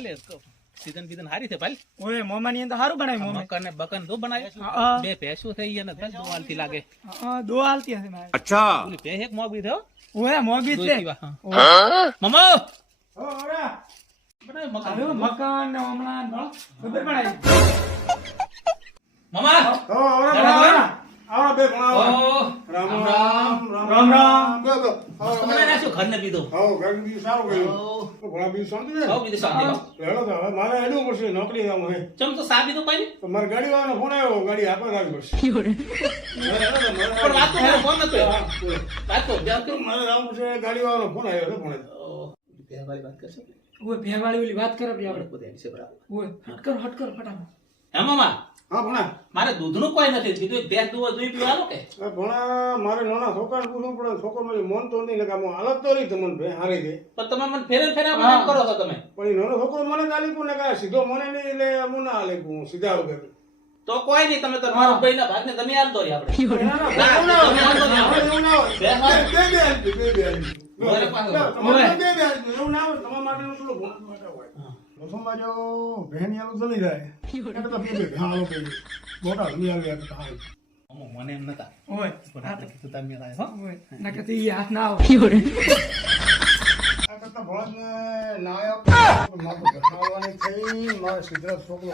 ભાલે season બીજન હારી છે ભાઈ ઓય મોમાની અંદર સારું બનાવ્યું મોમે મકન ને બકન તો બનાવે બે ભેંસો થઈ અને ભાઈ દો હાલતી લાગે દો હાલતી હશે મારે अच्छा ઓલી ભેંસ એક મોગી થયો ઓય મોગી છે મમો ઓ ઓરા બનાવે મકન આવ્યો મકાન ને હમણાં ખબર પડાય મમા ઓ ઓરા આવો બે ભણાવો રામ રામ રામ રામ બે બે તમને નાખ્યો ઘર ને બીધું આવો ગાડી બી સારું કર્યું તો ભણા બી શાંતિ ને આવો બીધું શાંતિ હેલો તો હવે મારે હેડવું પડશે નોકરી જામ હે ચમ તો સા બીધું પાઈ તો મારે ગાડી વાળાનો ફોન આવ્યો ગાડી આપવા રાખવી પડશે પણ વાત તો કરો ફોન નતો વાત તો ધ્યાન કરો મારે રામ છે ગાડી વાળાનો ફોન આવ્યો ફોન બે વાળી વાત કરશો ઓય ભેવાળી ઓલી વાત કરો આપણે બધે છે બરાબર ઓય હટ કરો ફટાફટ હે મમા હા ભણા મારે દૂધનું કોઈ નથી કીધું ભેંસ દુવા જોઈ પીવાનો કે ભણા મારે નાના છોકરાને પૂછવું પડે છોકરો મને મન તો નહીં લગામો હાલત તો નહીં તમને ભાઈ હારી દે પણ તમે મને ફેરે મને એમ કરો છો તમે પણ એ નાનો છોકરો મને ગાલી કોને કહે સીધો મને નહીં એટલે હું ના હાલે હું સીધા વગર તો કોઈ નહીં તમે તો મારો ભાઈના ભાગને તમે આલ દો આપણે મને એમ નતા ઓય પણ આપણે કીધું તમે લાય હો ઓય નકર તે ઈ હાથ ના આવે મારે સીધા છોકરો